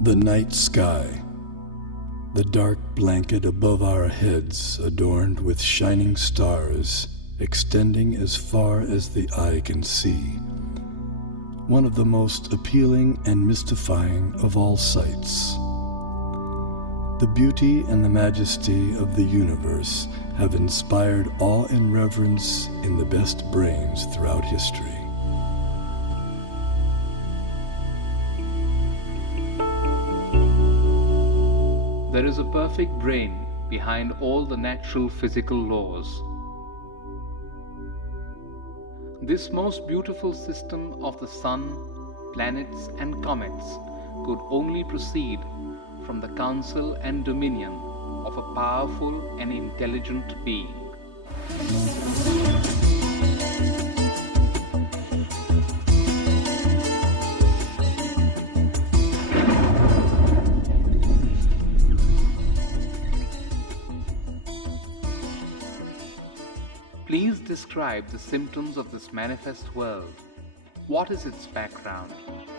The night sky, the dark blanket above our heads adorned with shining stars extending as far as the eye can see. One of the most appealing and mystifying of all sights. The beauty and the majesty of the universe have inspired awe and reverence in the best brains throughout history. There is a perfect brain behind all the natural physical laws. This most beautiful system of the sun, planets and comets could only proceed from the counsel and dominion of a powerful and intelligent being. Please describe the symptoms of this manifest world. What is its background?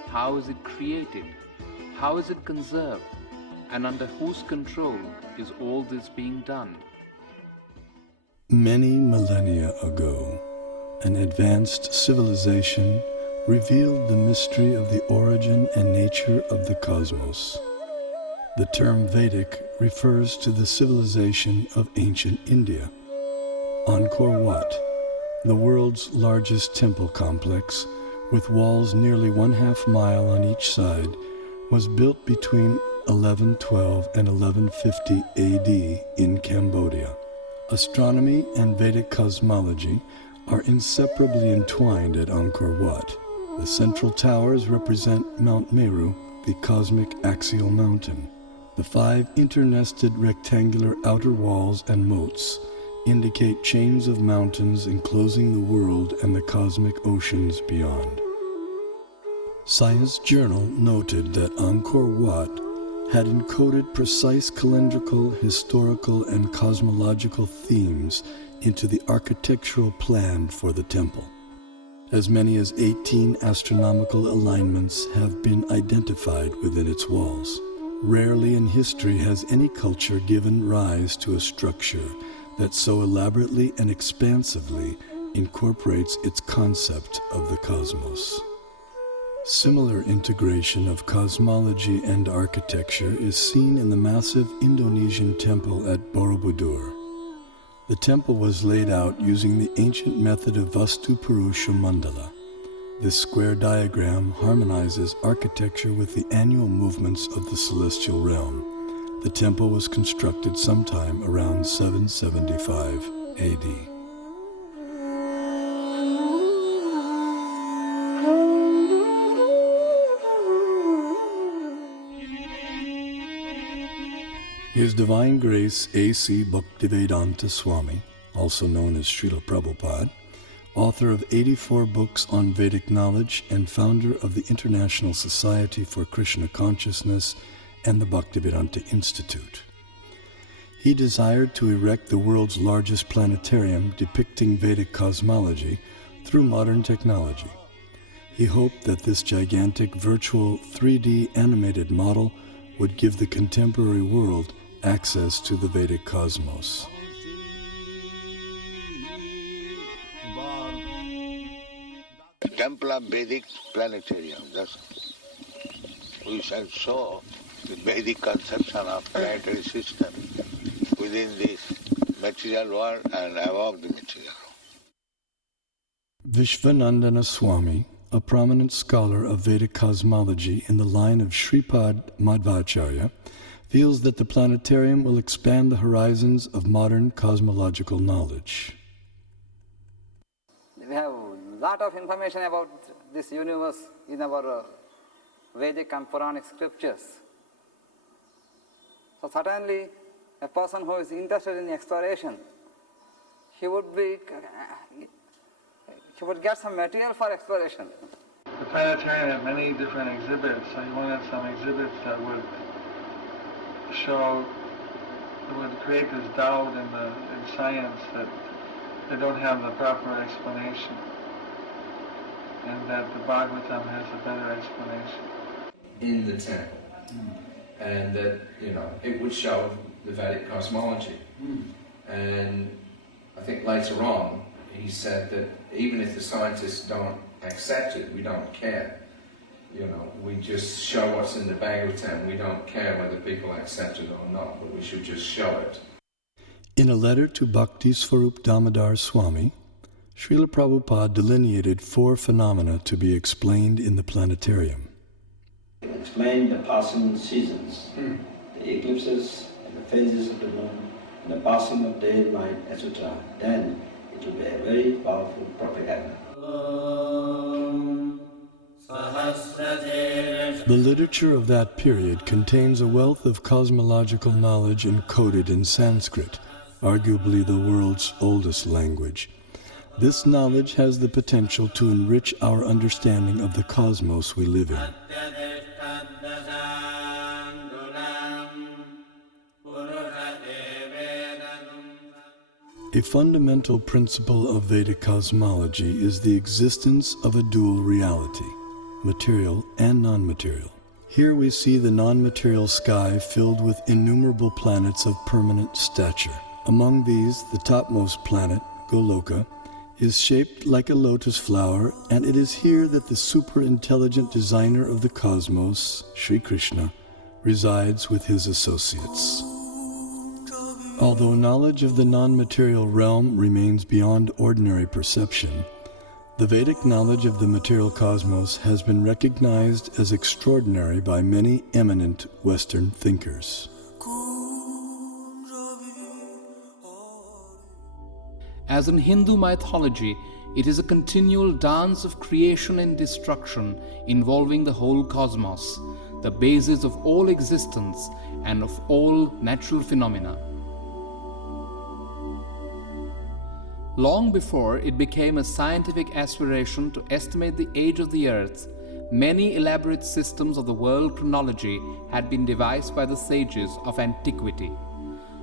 How is it created? How is it conserved? And under whose control is all this being done? Many millennia ago, an advanced civilization revealed the mystery of the origin and nature of the cosmos. The term Vedic refers to the civilization of ancient India. Angkor Wat, the world's largest temple complex, with walls nearly 1/2 mile on each side, was built between 1112 and 1150 AD in Cambodia. Astronomy and Vedic cosmology are inseparably entwined at Angkor Wat. The central towers represent Mount Meru, the cosmic axial mountain. The 5 internested rectangular outer walls and moats indicate chains of mountains enclosing the world and the cosmic oceans beyond. Science Journal noted that Angkor Wat had encoded precise calendrical, historical, and cosmological themes into the architectural plan for the temple. As many as 18 astronomical alignments have been identified within its walls. Rarely in history has any culture given rise to a structure that so elaborately and expansively incorporates its concept of the cosmos. Similar integration of cosmology and architecture is seen in the massive Indonesian temple at Borobudur. The temple was laid out using the ancient method of Vastu Purusha Mandala. This square diagram harmonizes architecture with the annual movements of the celestial realm. The temple was constructed sometime around 775 AD. His Divine Grace A.C. Bhaktivedanta Swami, also known as Srila Prabhupada, author of 84 books on Vedic knowledge and founder of the International Society for Krishna Consciousness and the Bhaktivedanta Institute. He desired to erect the world's largest planetarium depicting Vedic cosmology through modern technology. He hoped that this gigantic virtual 3D animated model would give the contemporary world access to the Vedic cosmos. The Temple of Vedic Planetarium, we shall show the Vedic conception of planetary system within this material world and above the material world. Vishvanandana Swami, a prominent scholar of Vedic cosmology in the line of Shripad Madhvacharya, feels that the planetarium will expand the horizons of modern cosmological knowledge. We have a lot of information about this universe in our Vedic and Puranic scriptures. So certainly a person who is interested in exploration, he would get some material for exploration. The planetarium had many different exhibits, so you wanted some exhibits that would create this doubt in science that they don't have the proper explanation, and that the Bhagavatam has a better explanation. In the temple, and that, it would show the Vedic cosmology. And I think later on, he said that even if the scientists don't accept it, we don't care. We just show what's in the Bhagavatam. We don't care whether people accept it or not, but we should just show it. In a letter to Bhakti Swarup Damodar Swami, Srila Prabhupada delineated 4 phenomena to be explained in the planetarium. Explain the passing seasons, the eclipses and the phases of the moon, and the passing of day and night, etc. Then it will be a very powerful propaganda. The literature of that period contains a wealth of cosmological knowledge encoded in Sanskrit, arguably the world's oldest language. This knowledge has the potential to enrich our understanding of the cosmos we live in. A fundamental principle of Vedic cosmology is the existence of a dual reality, material and non-material. Here we see the non-material sky filled with innumerable planets of permanent stature. Among these, the topmost planet, Goloka, is shaped like a lotus flower, and it is here that the super-intelligent designer of the cosmos, Sri Krishna, resides with his associates. Although knowledge of the non-material realm remains beyond ordinary perception, the Vedic knowledge of the material cosmos has been recognized as extraordinary by many eminent Western thinkers. As in Hindu mythology, it is a continual dance of creation and destruction involving the whole cosmos, the basis of all existence and of all natural phenomena. Long before it became a scientific aspiration to estimate the age of the earth, many elaborate systems of the world chronology had been devised by the sages of antiquity.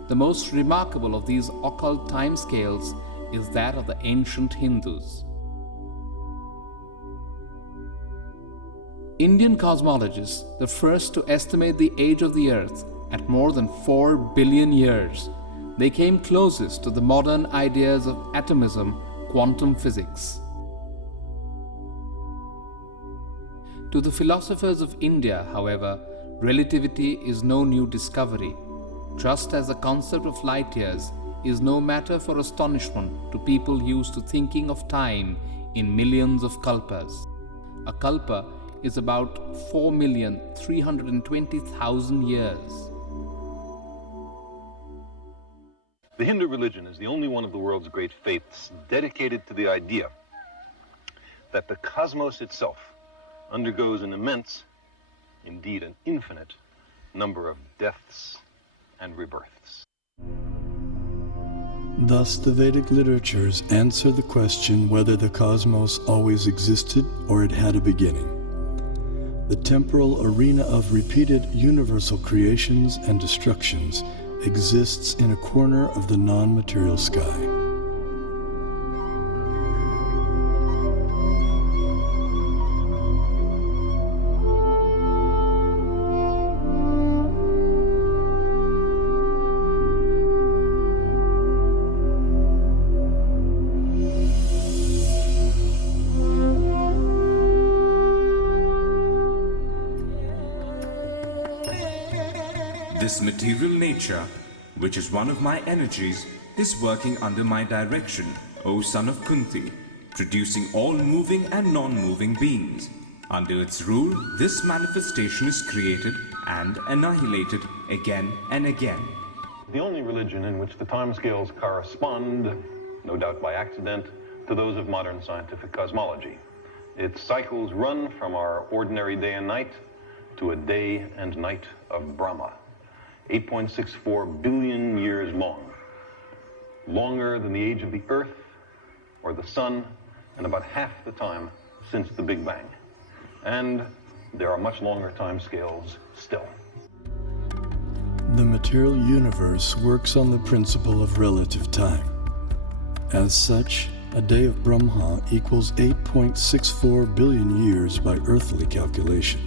The most remarkable of these occult timescales is that of the ancient Hindus. Indian cosmologists, the first to estimate the age of the earth at more than 4 billion years, they came closest to the modern ideas of atomism, quantum physics. To the philosophers of India, however, relativity is no new discovery, just as the concept of light years is no matter for astonishment to people used to thinking of time in millions of kalpas. A kalpa is about 4,320,000 years. The Hindu religion is the only one of the world's great faiths dedicated to the idea that the cosmos itself undergoes an immense, indeed an infinite, number of deaths and rebirths. Thus, the Vedic literatures answer the question whether the cosmos always existed or it had a beginning. The temporal arena of repeated universal creations and destructions exists in a corner of the non-material sky. This material nature, which is one of my energies, is working under my direction, O son of Kunti, producing all moving and non-moving beings. Under its rule, this manifestation is created and annihilated again and again. The only religion in which the timescales correspond, no doubt by accident, to those of modern scientific cosmology. Its cycles run from our ordinary day and night to a day and night of Brahma. 8.64 billion years long, longer than the age of the Earth or the Sun, and about half the time since the Big Bang. And there are much longer time scales still. The material universe works on the principle of relative time. As such, a day of Brahma equals 8.64 billion years by earthly calculation.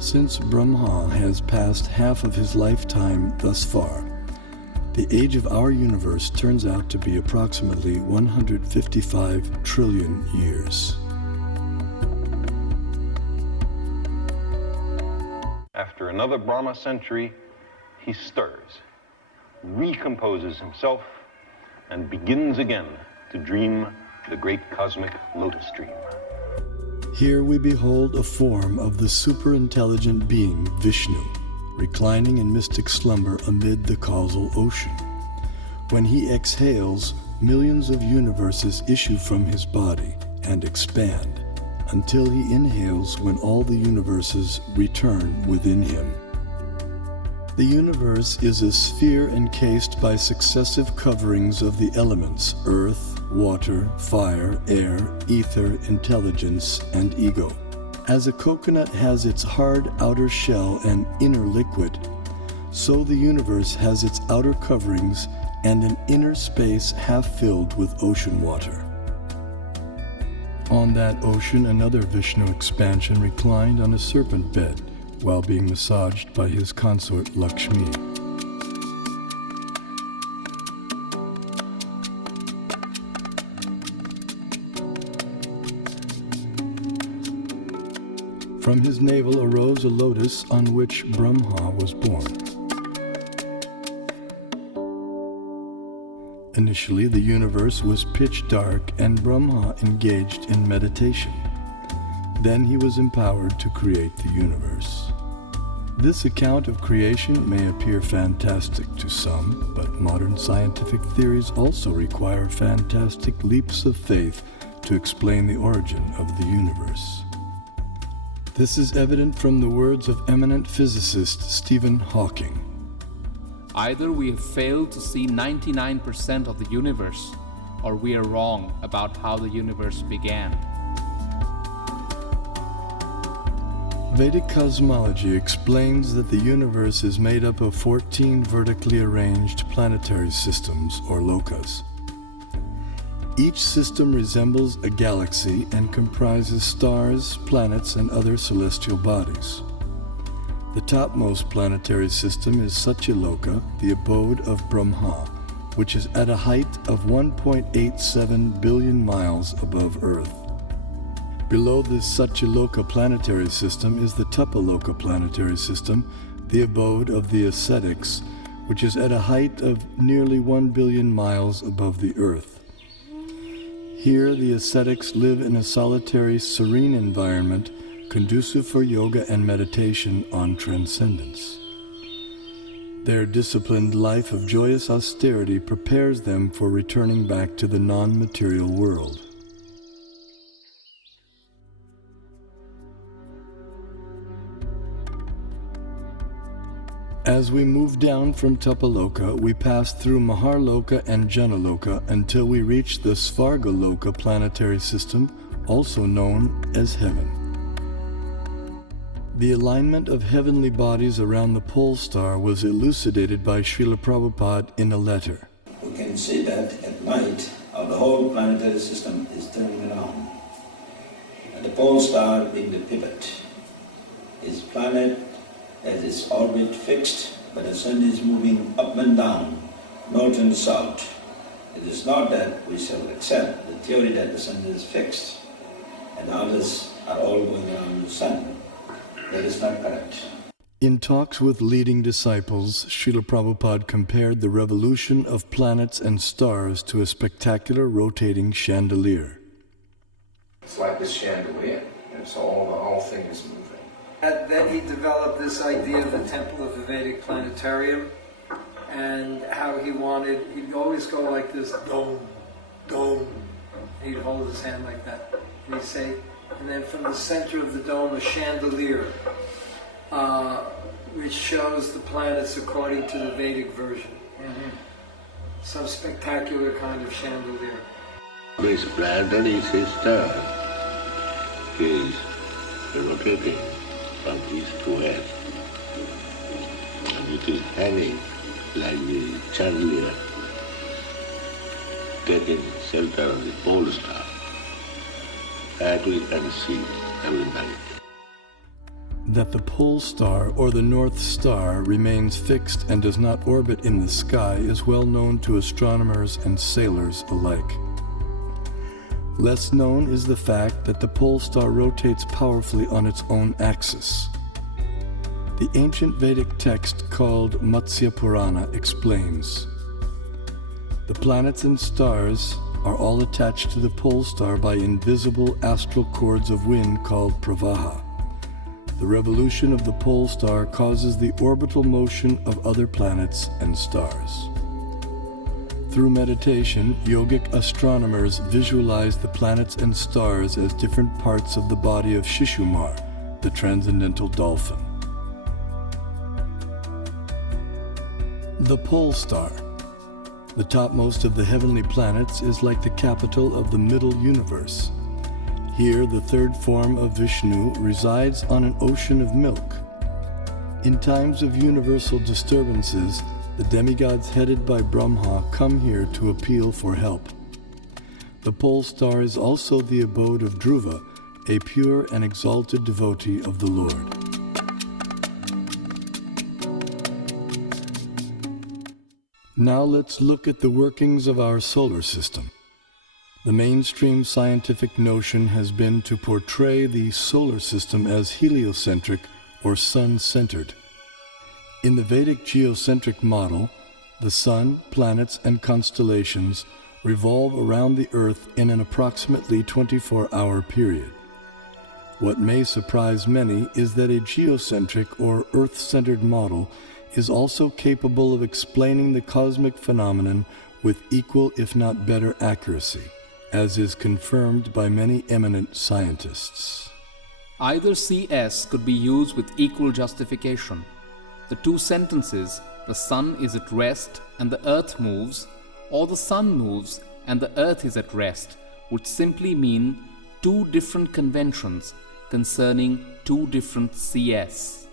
Since Brahma has passed half of his lifetime thus far, the age of our universe turns out to be approximately 155 trillion years. After another Brahma century, he stirs, recomposes himself, and begins again to dream the great cosmic lotus dream. Here we behold a form of the superintelligent being Vishnu, reclining in mystic slumber amid the causal ocean. When he exhales, millions of universes issue from his body and expand, until he inhales when all the universes return within him. The universe is a sphere encased by successive coverings of the elements earth, water, fire, air, ether, intelligence, and ego. As a coconut has its hard outer shell and inner liquid, so the universe has its outer coverings and an inner space half filled with ocean water. On that ocean, another Vishnu expansion reclined on a serpent bed while being massaged by his consort Lakshmi. From his navel arose a lotus on which Brahma was born. Initially, the universe was pitch dark and Brahma engaged in meditation. Then he was empowered to create the universe. This account of creation may appear fantastic to some, but modern scientific theories also require fantastic leaps of faith to explain the origin of the universe. This is evident from the words of eminent physicist Stephen Hawking. Either we have failed to see 99% of the universe, or we are wrong about how the universe began. Vedic cosmology explains that the universe is made up of 14 vertically arranged planetary systems, or lokas. Each system resembles a galaxy and comprises stars, planets, and other celestial bodies. The topmost planetary system is Satyaloka, the abode of Brahma, which is at a height of 1.87 billion miles above Earth. Below this Satyaloka planetary system is the Tapaloka planetary system, the abode of the ascetics, which is at a height of nearly 1 billion miles above the Earth. Here the ascetics live in a solitary, serene environment conducive for yoga and meditation on transcendence. Their disciplined life of joyous austerity prepares them for returning back to the non-material world. As we move down from Tapaloka, we pass through Maharloka and Janaloka until we reach the Svargaloka planetary system, also known as heaven. The alignment of heavenly bodies around the pole star was elucidated by Srila Prabhupada in a letter. We can see that at night, the whole planetary system is turning around. And the pole star being the pivot. Its planet has its orbit fixed, but the sun is moving up and down, north and south. It is not that we shall accept the theory that the sun is fixed and others are all going around the sun. That is not correct. In talks with leading disciples, Srila Prabhupada compared the revolution of planets and stars to a spectacular rotating chandelier. It's like this chandelier, and so the whole thing is moving. And then he developed this idea of the temple of the Vedic planetarium, and how he'd always go like this, dome, dome. He'd hold his hand like that, and he'd say, and then from the center of the dome, a chandelier, which shows the planets according to the Vedic version. Some spectacular kind of chandelier. This planetary system is rotating from east to west, and it is hanging like the chandelier, taking shelter of the pole star. That we can see every night. That the pole star or the North Star remains fixed and does not orbit in the sky is well known to astronomers and sailors alike. Less known is the fact that the pole star rotates powerfully on its own axis. The ancient Vedic text called Matsya Purana explains, "The planets and stars are all attached to the pole star by invisible astral cords of wind called pravaha. The revolution of the pole star causes the orbital motion of other planets and stars." Through meditation, yogic astronomers visualize the planets and stars as different parts of the body of Shishumar, the transcendental dolphin. The pole star, the topmost of the heavenly planets, is like the capital of the middle universe. Here, the third form of Vishnu resides on an ocean of milk. In times of universal disturbances, the demigods headed by Brahma come here to appeal for help. The pole star is also the abode of Dhruva, a pure and exalted devotee of the Lord. Now let's look at the workings of our solar system. The mainstream scientific notion has been to portray the solar system as heliocentric or sun-centered. In the Vedic geocentric model, the sun, planets, and constellations revolve around the Earth in an approximately 24-hour period. What may surprise many is that a geocentric or Earth-centered model is also capable of explaining the cosmic phenomenon with equal if not better accuracy, as is confirmed by many eminent scientists. Either CS could be used with equal justification. The two sentences, "the sun is at rest and the earth moves," or "the sun moves and the earth is at rest," would simply mean two different conventions concerning two different CS.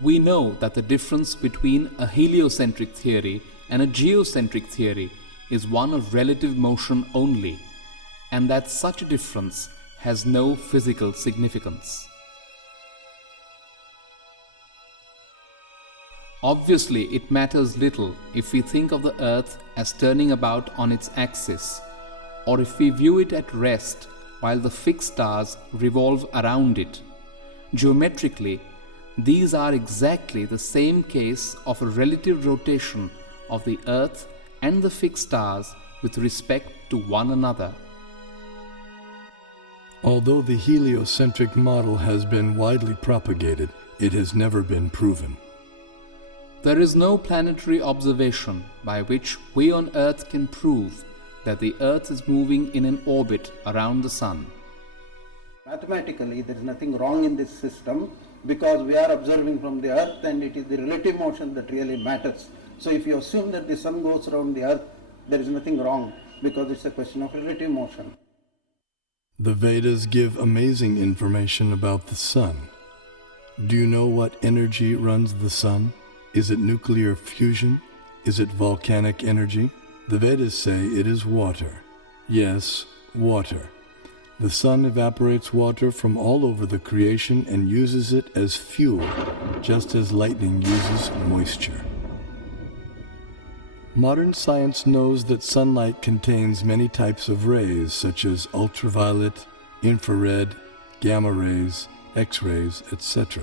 We know that the difference between a heliocentric theory and a geocentric theory is one of relative motion only, and that such a difference has no physical significance. Obviously, it matters little if we think of the Earth as turning about on its axis, or if we view it at rest while the fixed stars revolve around it. Geometrically, these are exactly the same case of a relative rotation of the Earth and the fixed stars with respect to one another. Although the heliocentric model has been widely propagated, it has never been proven. There is no planetary observation by which we on Earth can prove that the Earth is moving in an orbit around the Sun. Mathematically, there is nothing wrong in this system because we are observing from the Earth and it is the relative motion that really matters. So if you assume that the Sun goes around the Earth, there is nothing wrong because it's a question of relative motion. The Vedas give amazing information about the Sun. Do you know what energy runs the Sun? Is it nuclear fusion? Is it volcanic energy? The Vedas say it is water. Yes, water. The Sun evaporates water from all over the creation and uses it as fuel, just as lightning uses moisture. Modern science knows that sunlight contains many types of rays, such as ultraviolet, infrared, gamma rays, X-rays, etc.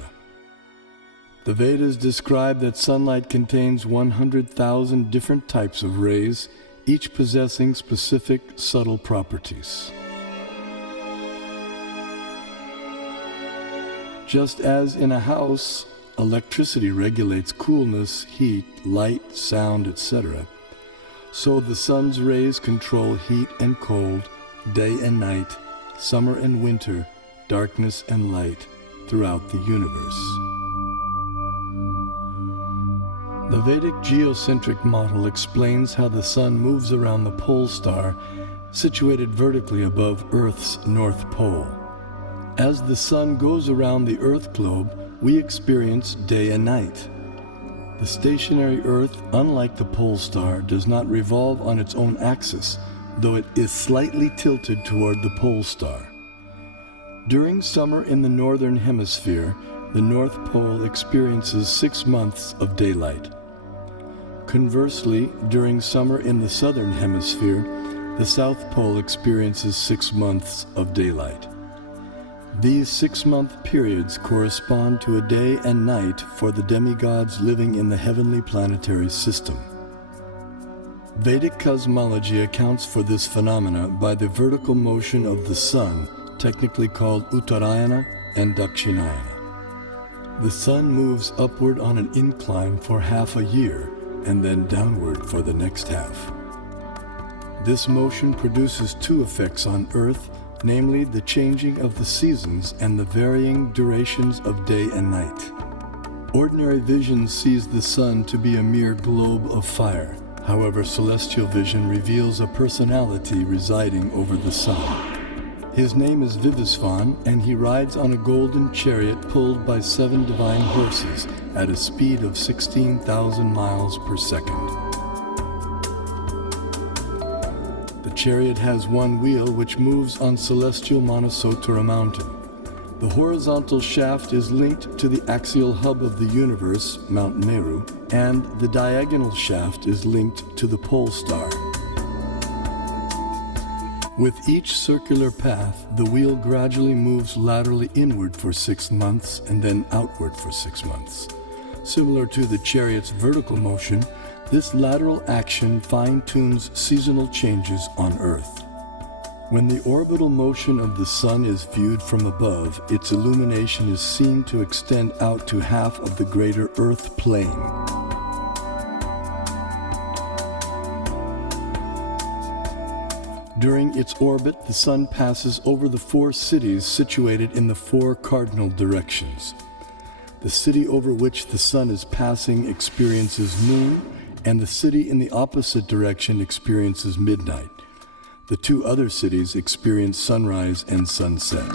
The Vedas describe that sunlight contains 100,000 different types of rays, each possessing specific subtle properties. Just as in a house, electricity regulates coolness, heat, light, sound, etc., so the sun's rays control heat and cold, day and night, summer and winter, darkness and light throughout the universe. The Vedic geocentric model explains how the Sun moves around the pole star situated vertically above Earth's North Pole. As the Sun goes around the Earth globe, we experience day and night. The stationary Earth, unlike the pole star, does not revolve on its own axis, though it is slightly tilted toward the pole star. During summer in the northern hemisphere, the North Pole experiences 6 months of daylight. Conversely, during summer in the southern hemisphere, the South Pole experiences 6 months of daylight. These 6-month periods correspond to a day and night for the demigods living in the heavenly planetary system. Vedic cosmology accounts for this phenomena by the vertical motion of the sun, technically called Uttarayana and Dakshinayana. The sun moves upward on an incline for half a year and then downward for the next half. This motion produces 2 effects on Earth, namely the changing of the seasons and the varying durations of day and night. Ordinary vision sees the sun to be a mere globe of fire. However, celestial vision reveals a personality residing over the sun. His name is Vivasvan, and he rides on a golden chariot pulled by 7 divine horses at a speed of 16,000 miles per second. The chariot has 1 wheel which moves on celestial Manasottara mountain. The horizontal shaft is linked to the axial hub of the universe, Mount Meru, and the diagonal shaft is linked to the pole star. With each circular path, the wheel gradually moves laterally inward for 6 months and then outward for 6 months. Similar to the chariot's vertical motion, this lateral action fine-tunes seasonal changes on Earth. When the orbital motion of the sun is viewed from above, its illumination is seen to extend out to half of the greater Earth plane. During its orbit, the sun passes over the 4 cities situated in the 4 cardinal directions. The city over which the sun is passing experiences noon, and the city in the opposite direction experiences midnight. The 2 other cities experience sunrise and sunset.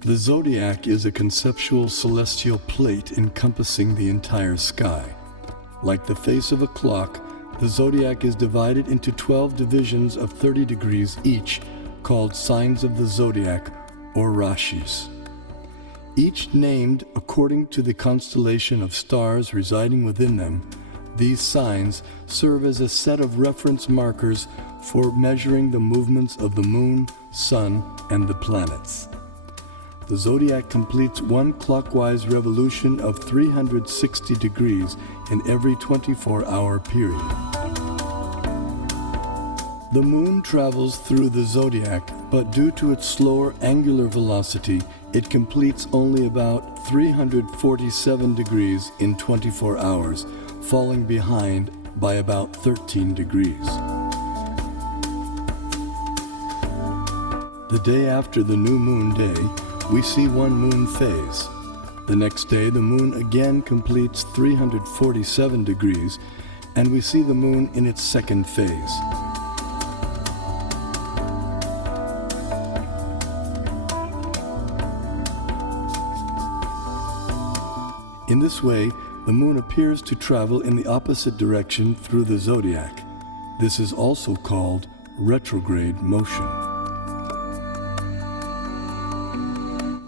The zodiac is a conceptual celestial plate encompassing the entire sky. Like the face of a clock, the zodiac is divided into 12 divisions of 30 degrees each, called signs of the zodiac, or rashis. Each named according to the constellation of stars residing within them. These signs serve as a set of reference markers for measuring the movements of the moon, sun, and the planets. The zodiac completes 1 clockwise revolution of 360 degrees in every 24-hour period. The moon travels through the zodiac, but due to its slower angular velocity, it completes only about 347 degrees in 24 hours, falling behind by about 13 degrees. The day after the new moon day, we see 1 moon phase. The next day, the moon again completes 347 degrees, and we see the moon in its 2nd phase. In this way, the moon appears to travel in the opposite direction through the zodiac. This is also called retrograde motion.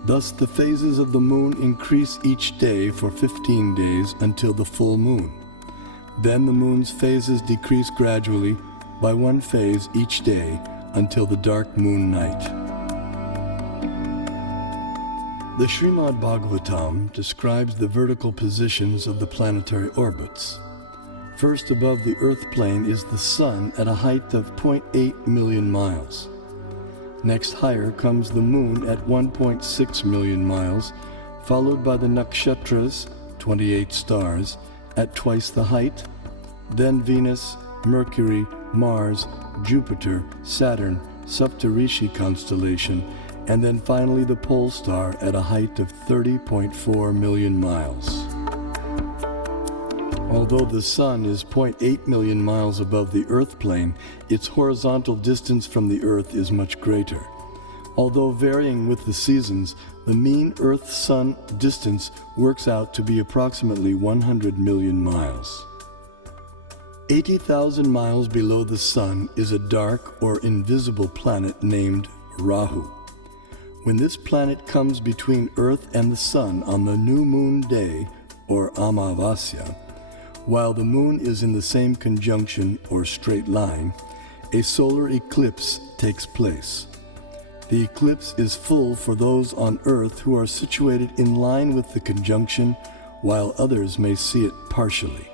Thus, the phases of the moon increase each day for 15 days until the full moon. Then the moon's phases decrease gradually by 1 phase each day until the dark moon night. The Srimad Bhagavatam describes the vertical positions of the planetary orbits. First above the Earth plane is the Sun at a height of 0.8 million miles. Next higher comes the Moon at 1.6 million miles, followed by the Nakshatras, 28 stars, at twice the height, then Venus, Mercury, Mars, Jupiter, Saturn, Saptarishi constellation, and then finally the pole star at a height of 30.4 million miles. Although the Sun is 0.8 million miles above the Earth plane, its horizontal distance from the Earth is much greater. Although varying with the seasons, the mean Earth-Sun distance works out to be approximately 100 million miles. 80,000 miles below the Sun is a dark or invisible planet named Rahu. When this planet comes between Earth and the Sun on the new moon day, or Amavasya, while the moon is in the same conjunction or straight line, a solar eclipse takes place. The eclipse is full for those on Earth who are situated in line with the conjunction, while others may see it partially.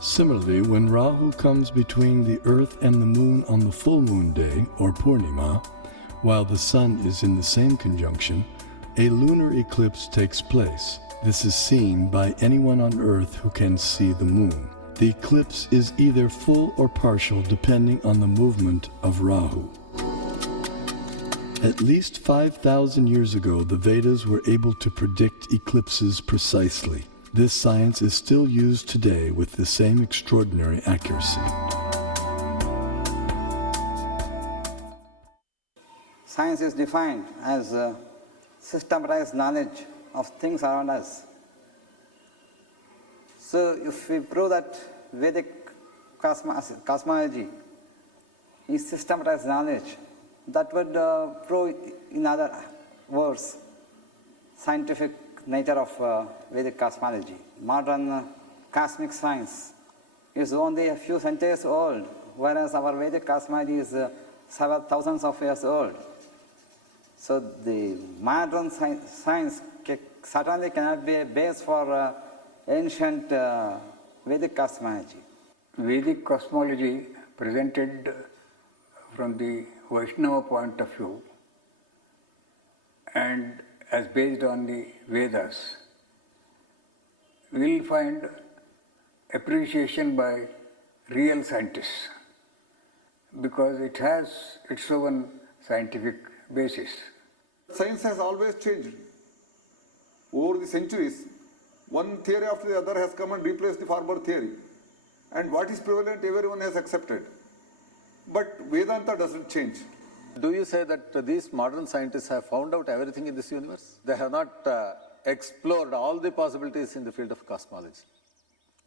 Similarly, when Rahu comes between the Earth and the Moon on the full moon day, or Purnima, while the Sun is in the same conjunction, a lunar eclipse takes place. This is seen by anyone on Earth who can see the Moon. The eclipse is either full or partial depending on the movement of Rahu. At least 5,000 years ago, the Vedas were able to predict eclipses precisely. This science is still used today with the same extraordinary accuracy. Science is defined as systematized knowledge of things around us. So if we prove that Vedic cosmology is systematized knowledge, that would prove, in other words, scientific nature of Vedic cosmology. Modern cosmic science is only a few centuries old, whereas our Vedic cosmology is several thousands of years old. So the modern science certainly cannot be a base for ancient Vedic cosmology. Vedic cosmology presented from the Vaishnava point of view and as based on the Vedas, we will find appreciation by real scientists because it has its own scientific basis. Science has always changed. Over the centuries, one theory after the other has come and replaced the former theory. And what is prevalent, everyone has accepted. But Vedanta doesn't change. Do you say that these modern scientists have found out everything in this universe? They have not explored all the possibilities in the field of cosmology.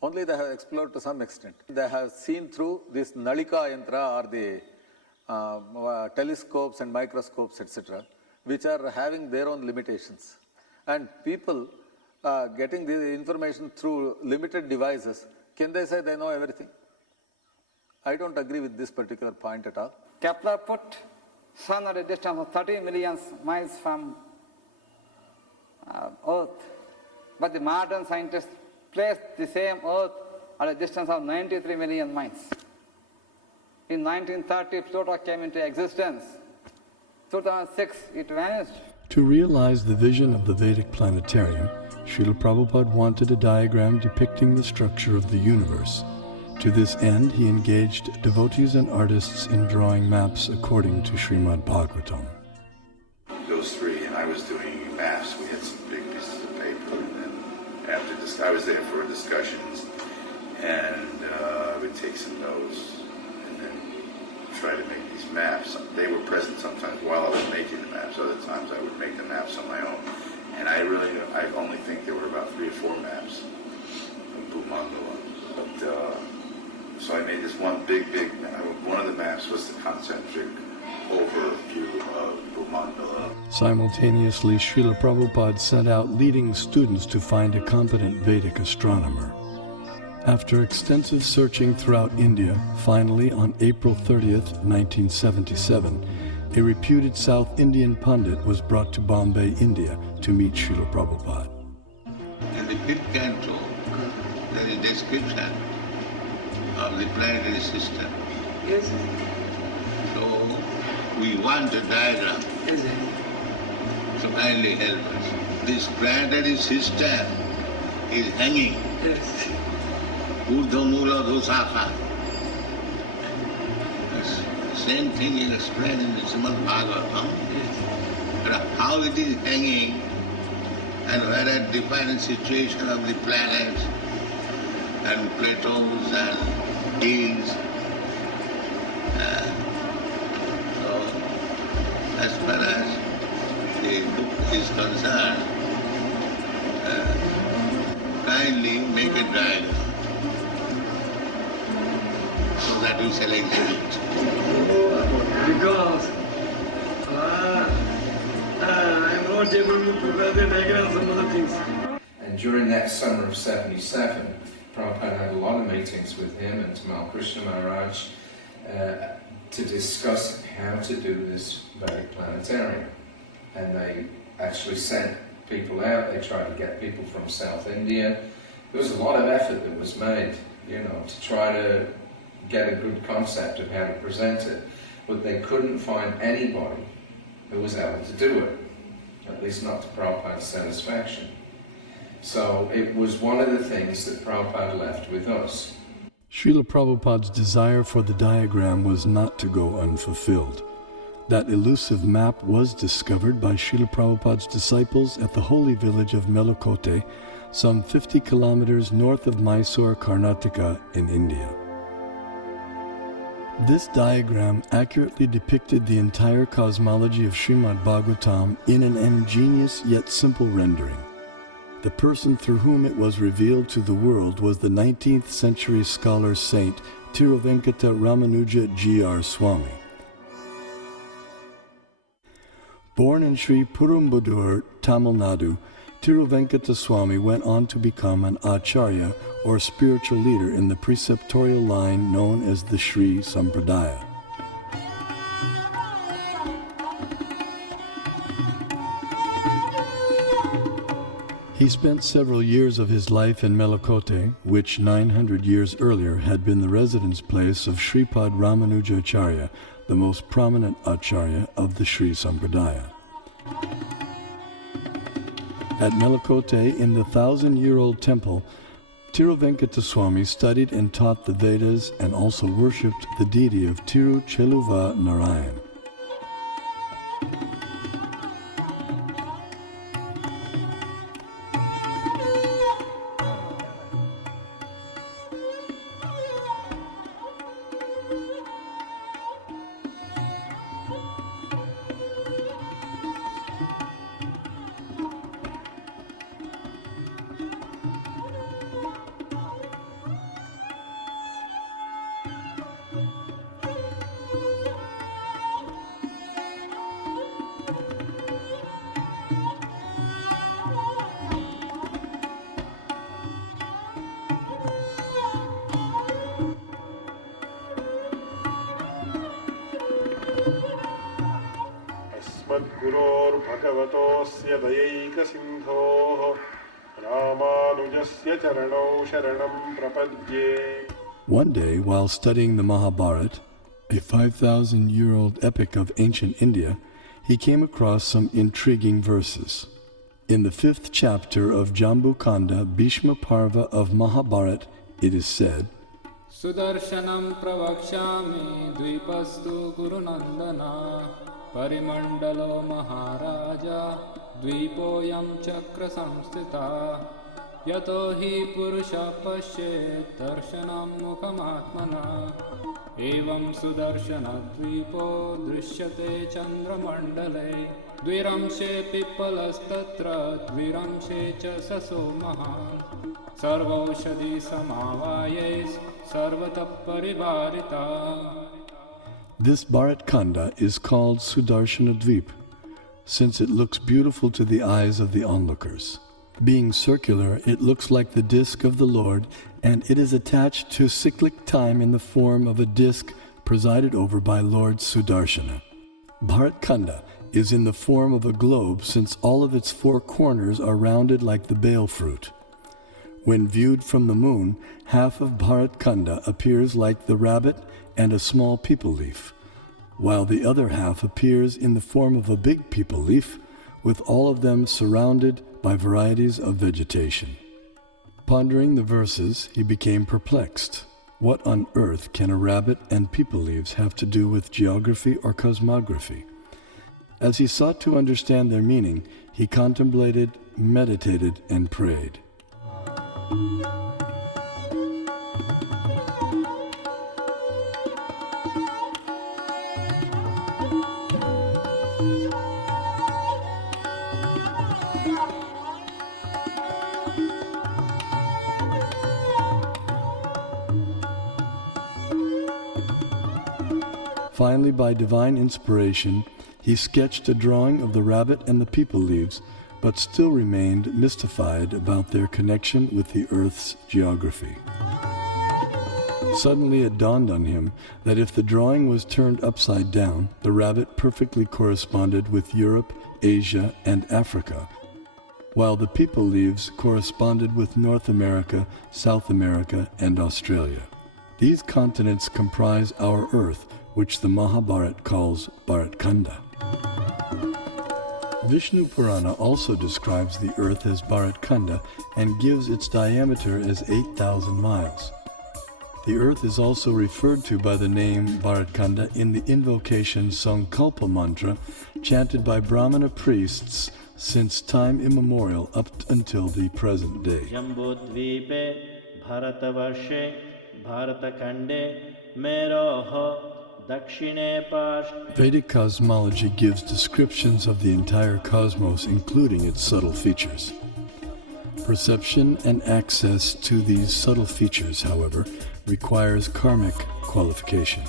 Only they have explored to some extent. They have seen through this Nalika Yantra or the telescopes and microscopes, etc., which are having their own limitations. And people getting the information through limited devices, can they say they know everything? I don't agree with this particular point at all. Kepler put Sun at a distance of 30 million miles from Earth, but the modern scientists placed the same Earth at a distance of 93 million miles. In 1930, Pluto came into existence. 2006, it vanished. To realize the vision of the Vedic planetarium, Srila Prabhupada wanted a diagram depicting the structure of the universe. To this end, he engaged devotees and artists in drawing maps according to Srimad Bhagavatam. Those three, and I was doing maps. We had some big pieces of paper, and then after this, I was there for discussions, and we'd take some notes, and then try to make these maps. They were present sometimes while I was making the maps. Other times I would make the maps on my own. And I only think there were about 3 or 4 maps of Bhumandala. But, so I made this one big map. One of the maps was the concentric overview of Bhumandala. Simultaneously, Srila Prabhupada sent out leading students to find a competent Vedic astronomer. After extensive searching throughout India, finally on April 30th, 1977, a reputed South Indian pundit was brought to Bombay, India to meet Srila Prabhupada. In the 5th canto, there is a description of the planetary system. Yes. So we want a diagram. Yes. So kindly help us. This planetary system is hanging. Yes. Urdhamula Dosaka. Same thing is explained in the Srimad Bhagavatam. But how it is hanging and where at different situation of the planets and plateaus and hills. So as far as the book is concerned, kindly make a diagram so that we shall exhibit. Because And during that summer of 77, Prabhupada had a lot of meetings with him and Tamal Krishna Maharaj to discuss how to do this Vedic planetarium. And they actually sent people out, they tried to get people from South India. There was a lot of effort that was made, to try to get a good concept of how to present it. But they couldn't find anybody who was able to do it, at least not to Prabhupada's satisfaction. So it was one of the things that Prabhupada left with us. Srila Prabhupada's desire for the diagram was not to go unfulfilled. That elusive map was discovered by Srila Prabhupada's disciples at the holy village of Melakote, some 50 kilometers north of Mysore, Karnataka in India. This diagram accurately depicted the entire cosmology of Srimad Bhagavatam in an ingenious yet simple rendering. The person through whom it was revealed to the world was the 19th century scholar saint Tiruvenkata Ramanuja G.R. Swami. Born in Sri Perumbudur, Tamil Nadu, Tiruvenkata Swami went on to become an acharya or spiritual leader in the preceptorial line known as the Sri Sampradaya. He spent several years of his life in Melakote, which 900 years earlier had been the residence place of Sripad Ramanujacharya, the most prominent acharya of the Sri Sampradaya. At Melakote, in the 1,000-year-old temple, Tiruvenkata Swami studied and taught the Vedas and also worshipped the deity of Tirucheluva Narayan. भगवतोऽस्य दयैकसिन्धोः रामानुजस्य चरणौ शरणं प्रपद्ये. One day, while studying the Mahabharata, a 5,000-year-old epic of ancient India, he came across some intriguing verses. In the 5th chapter of Jambukanda, Bhishma Parva of Mahabharata, it is said, Sudarshanam pravakshami dvipastu gurunandana parimandalo maharaja dvipoyam chakra samstita yato hi purusha pashyet darshanam mukhamatmana evam sudarshana dvipo drishyate chandramandale dviramshe pipalastatra dviramshe cha saso mahan sarvaushadhi samavayes sarvata parivarita. This Bharat Khanda is called Sudarshana Dvip, since it looks beautiful to the eyes of the onlookers. Being circular, it looks like the disk of the Lord, and it is attached to cyclic time in the form of a disk presided over by Lord Sudarshana. Bharat Khanda is in the form of a globe, since all of its 4 corners are rounded like the bale fruit. When viewed from the moon, half of Bharat Khanda appears like the rabbit and a small peepal leaf, while the other half appears in the form of a big peepal leaf, with all of them surrounded by varieties of vegetation. Pondering the verses, he became perplexed. What on earth can a rabbit and peepal leaves have to do with geography or cosmography? As he sought to understand their meaning, he contemplated, meditated, and prayed. Finally, by divine inspiration, He sketched a drawing of the rabbit and the people leaves, but still remained mystified about their connection with the Earth's geography. Suddenly it dawned on him that if the drawing was turned upside down, the rabbit perfectly corresponded with Europe, Asia, and Africa, while the people leaves corresponded with North America, South America, and Australia. These continents comprise our Earth, which the Mahabharata calls Bharatkanda. Vishnu Purana also describes the Earth as Bharatkanda and gives its diameter as 8,000 miles. The Earth is also referred to by the name Bharatkanda in the invocation Sankalpa mantra chanted by Brahmana priests since time immemorial up until the present day. Jambudvipe Bharatavarshe Bharatakande Meroho Dakshine Pash. Vedic cosmology gives descriptions of the entire cosmos, including its subtle features. Perception and access to these subtle features, however, requires karmic qualification.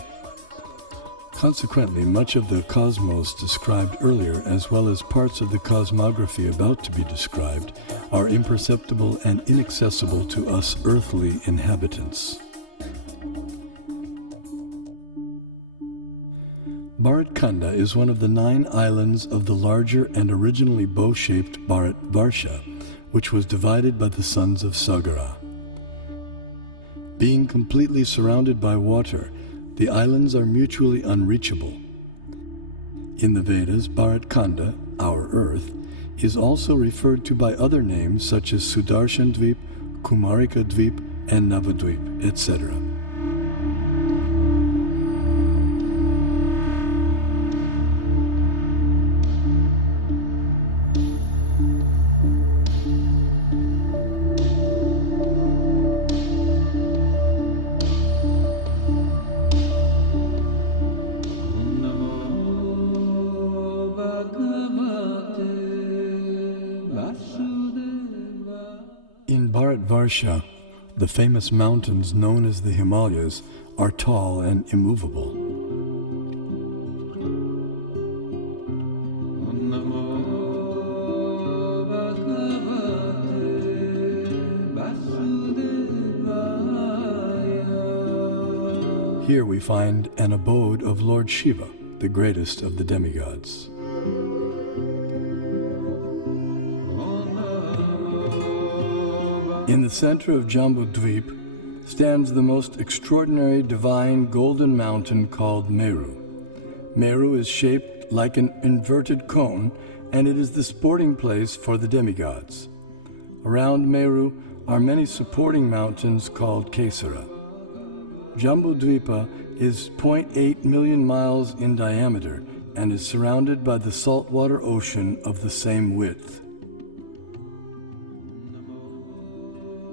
Consequently, much of the cosmos described earlier, as well as parts of the cosmography about to be described, are imperceptible and inaccessible to us earthly inhabitants. Bharatkanda is one of the 9 islands of the larger and originally bow-shaped Bharatvarsha, which was divided by the sons of Sagara. Being completely surrounded by water, the islands are mutually unreachable. In the Vedas, Bharatkanda, our Earth, is also referred to by other names such as Sudarshan Dvip, Kumarika Dvip, and Navadvip, etc. In Bharatvarsha, the famous mountains known as the Himalayas are tall and immovable. Here we find an abode of Lord Shiva, the greatest of the demigods. In the center of Jambudvip stands the most extraordinary divine golden mountain called Meru. Meru is shaped like an inverted cone, and it is the sporting place for the demigods. Around Meru are many supporting mountains called Kesara. Jambudvipa is 0.8 million miles in diameter and is surrounded by the saltwater ocean of the same width.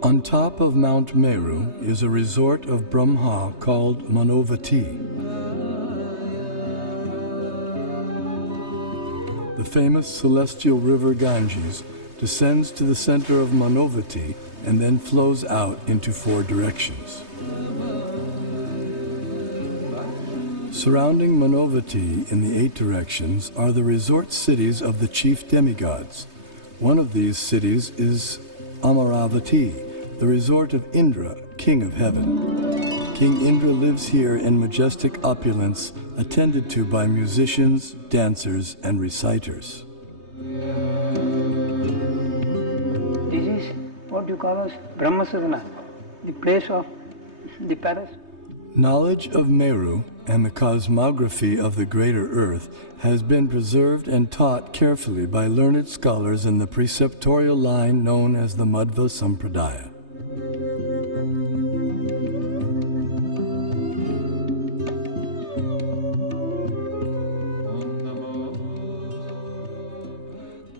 On top of Mount Meru is a resort of Brahma called Manavati. The famous celestial river Ganges descends to the center of Manavati and then flows out into 4 directions. Surrounding Manavati in the 8 directions are the resort cities of the chief demigods. One of these cities is Amaravati, the resort of Indra, king of heaven. King Indra lives here in majestic opulence, attended to by musicians, dancers, and reciters. This is what you call as Brahmasadana, the place of the palace. Knowledge of Meru and the cosmography of the greater Earth has been preserved and taught carefully by learned scholars in the preceptorial line known as the Madhva Sampradaya.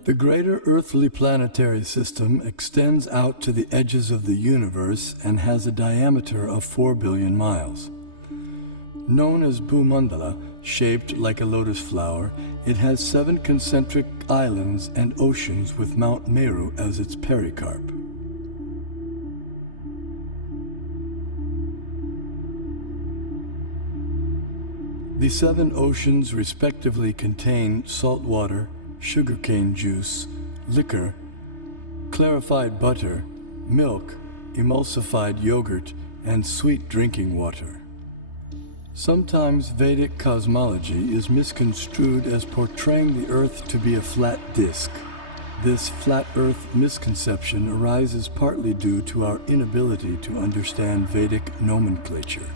The greater earthly planetary system extends out to the edges of the universe and has a diameter of 4 billion miles. Known as Bhumandala, shaped like a lotus flower, it has 7 concentric islands and oceans with Mount Meru as its pericarp. The 7 oceans respectively contain salt water, sugarcane juice, liquor, clarified butter, milk, emulsified yogurt, and sweet drinking water. Sometimes Vedic cosmology is misconstrued as portraying the Earth to be a flat disk. This flat Earth misconception arises partly due to our inability to understand Vedic nomenclature.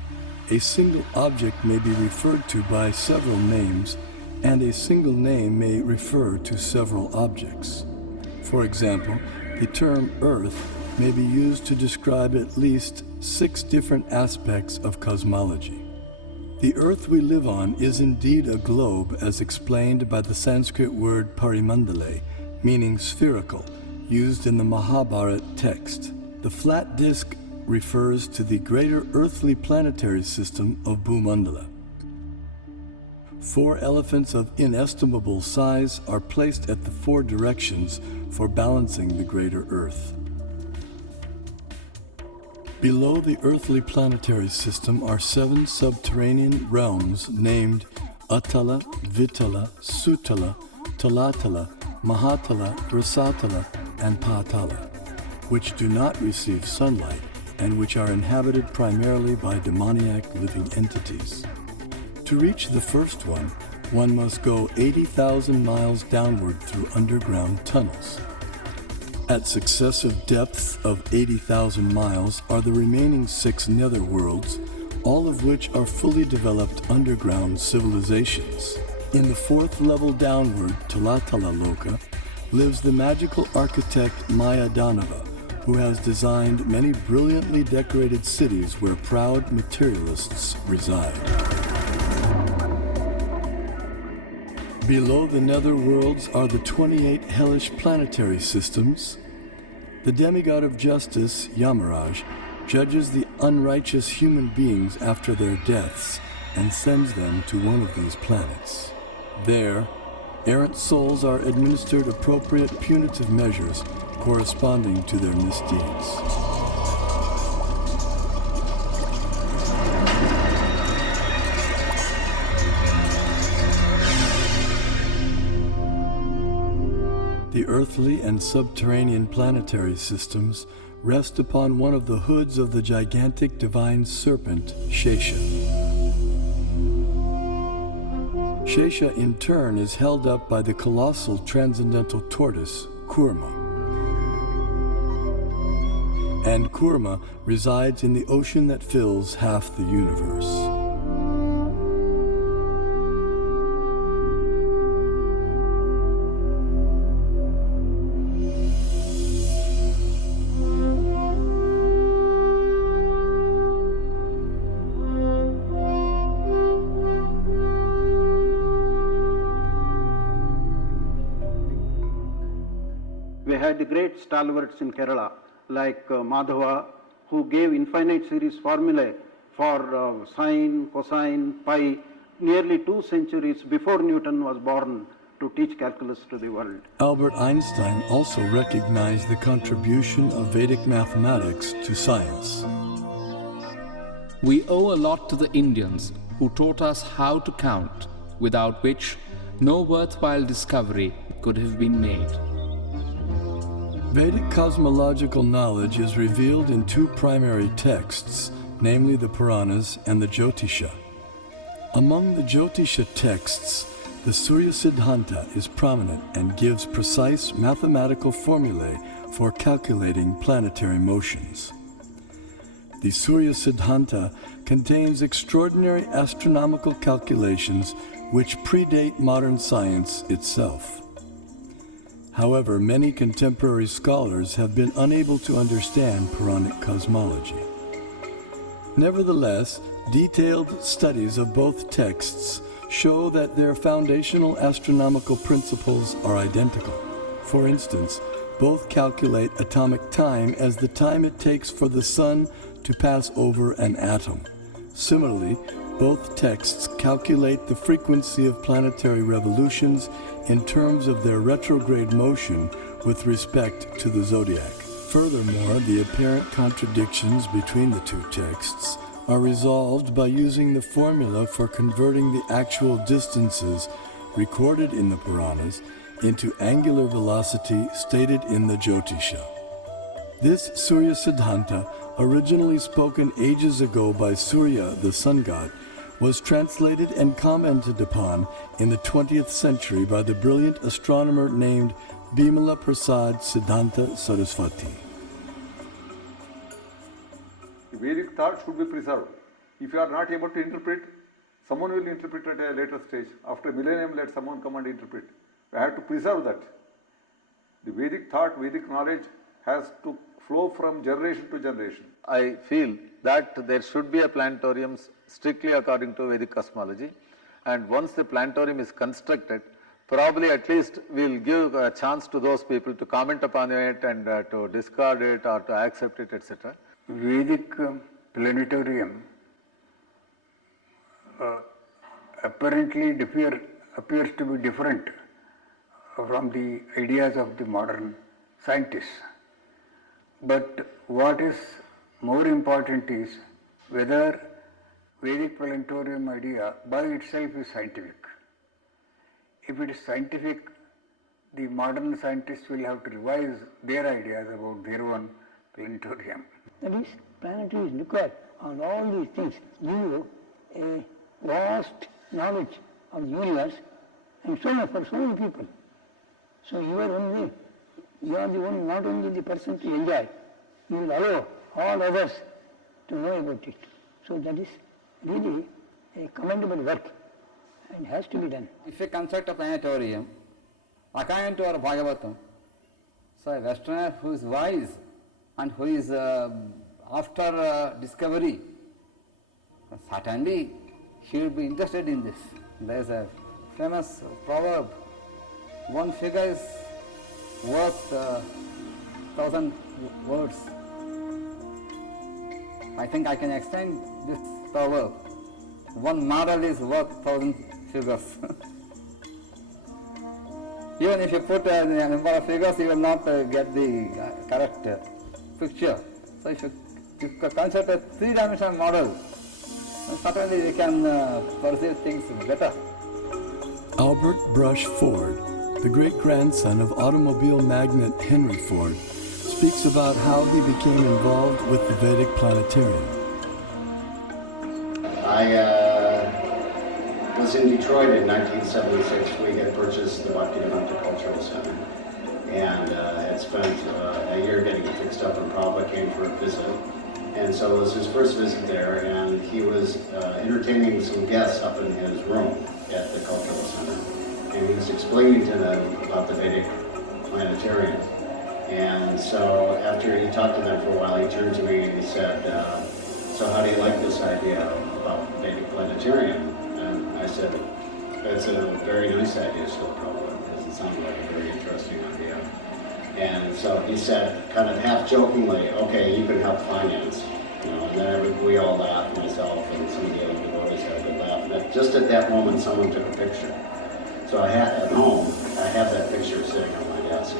A single object may be referred to by several names, and a single name may refer to several objects. For example, the term Earth may be used to describe at least 6 different aspects of cosmology. The Earth we live on is indeed a globe as explained by the Sanskrit word parimandale, meaning spherical, used in the Mahabharata text. The flat disk refers to the greater earthly planetary system of Bhumandala. 4 elephants of inestimable size are placed at the 4 directions for balancing the greater Earth. Below the earthly planetary system are 7 subterranean realms named Atala, Vitala, Sutala, Talatala, Mahatala, Rasatala, and Patala, which do not receive sunlight and which are inhabited primarily by demoniac living entities. To reach the first one must go 80,000 miles downward through underground tunnels. At successive depths of 80,000 miles are the remaining 6 netherworlds, all of which are fully developed underground civilizations. In the 4th level downward, Talatala Loka, lives the magical architect Maya Danava, who has designed many brilliantly decorated cities where proud materialists reside. Below the netherworlds are the 28 hellish planetary systems. The demigod of justice, Yamaraj, judges the unrighteous human beings after their deaths and sends them to one of these planets. There, errant souls are administered appropriate punitive measures corresponding to their misdeeds. The earthly and subterranean planetary systems rest upon one of the hoods of the gigantic divine serpent, Shesha. Shesha in turn is held up by the colossal transcendental tortoise, Kurma. And Kurma resides in the ocean that fills half the universe. We had the great stalwarts in Kerala, like Madhava, who gave infinite series formulae for sine, cosine, pi, nearly 2 centuries before Newton was born to teach calculus to the world. Albert Einstein also recognized the contribution of Vedic mathematics to science. We owe a lot to the Indians who taught us how to count, without which no worthwhile discovery could have been made. Vedic cosmological knowledge is revealed in 2 primary texts, namely the Puranas and the Jyotisha. Among the Jyotisha texts, the Surya Siddhanta is prominent and gives precise mathematical formulae for calculating planetary motions. The Surya Siddhanta contains extraordinary astronomical calculations which predate modern science itself. However, many contemporary scholars have been unable to understand Puranic cosmology. Nevertheless, detailed studies of both texts show that their foundational astronomical principles are identical. For instance, both calculate atomic time as the time it takes for the sun to pass over an atom. Similarly, both texts calculate the frequency of planetary revolutions in terms of their retrograde motion with respect to the zodiac. Furthermore, the apparent contradictions between the 2 texts are resolved by using the formula for converting the actual distances recorded in the Puranas into angular velocity stated in the Jyotisha. This Surya Siddhanta, originally spoken ages ago by Surya, the sun god, was translated and commented upon in the 20th century by the brilliant astronomer named Bimala Prasad Siddhanta Saraswati. The Vedic thought should be preserved. If you are not able to interpret, someone will interpret at a later stage. After a millennium, let someone come and interpret. We have to preserve that. The Vedic thought, Vedic knowledge has to flow from generation to generation. I feel that there should be a planetarium strictly according to Vedic cosmology, and once the planetarium is constructed, probably at least we will give a chance to those people to comment upon it and to discard it or to accept it, etc. Vedic planetarium apparently appears to be different from the ideas of the modern scientists. But what is more important is whether Vedic planetarium idea by itself is scientific. If it is scientific, the modern scientists will have to revise their ideas about their own planetarium. That is, planetary is required on all these things, give you a vast knowledge of the universe and so on for so many people. So you are the one, not only the person to enjoy, you will allow all others to know about it. So that is really a commendable work and has to be done. If you construct a planetarium, according to our Bhagavatam, so a Westerner who is wise and who is after discovery, certainly he will be interested in this. There is a famous proverb, one figure is worth 1,000 words. I think I can extend this proverb. One model is worth 1,000 figures. Even if you put a number of figures, you will not get the correct picture. So if you construct a three-dimensional model, certainly we can perceive things better. Albert Brush Ford, the great-grandson of automobile magnate Henry Ford, speaks about how he became involved with the Vedic planetarium. I was in Detroit in 1976. We had purchased the Bhaktivedanta Cultural Center and had spent a year getting it fixed up, and Prabhupada came for a visit. And so it was his first visit there, and he was entertaining some guests up in his room at the Cultural Center. And he was explaining to them about the Vedic planetarium. And so after he talked to them for a while, he turned to me and he said, so how do you like this idea about Vedic planetarium? And I said, it's a very nice idea, so Prabhupada, because it sounded like a very interesting idea. And so he said, kind of half jokingly, okay, you can help finance. You know, and then we all laughed, myself and some of the other devotees had a good laugh. And just at that moment, someone took a picture. So at home, I have that picture sitting on my desk.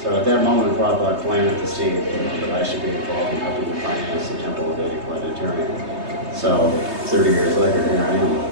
So at that moment, Prabhupada planted the seed that I should be involved in helping to finance the Temple of Vedic Planetarium. So 30 years later, here I am.